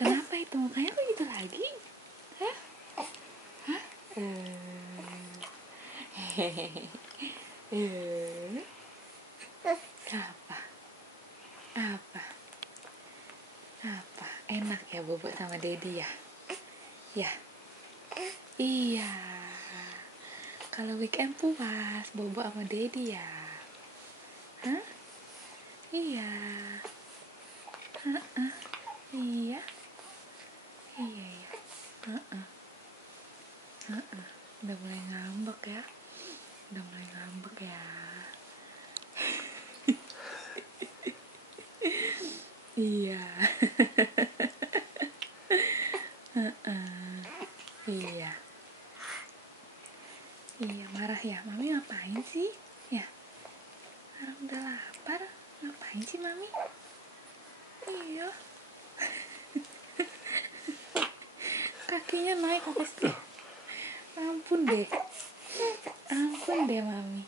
Kenapa itu mukanya kok gitu lagi? Hah? Hah? Apa? Apa? Apa? Enak ya bobo sama Dedi ya? Ya? Iya. Kalau weekend puas bobo sama Dedi ya? Hah? Iya. Iya. Iya ya. Udah mulai ngambek ya. Iya. Iya. Iya, marah ya. Mami ngapain sih? Ya. Orang udah lapar. Ngapain sih Mami? Iya. Kakinya naik pasti. Ampun deh Mami.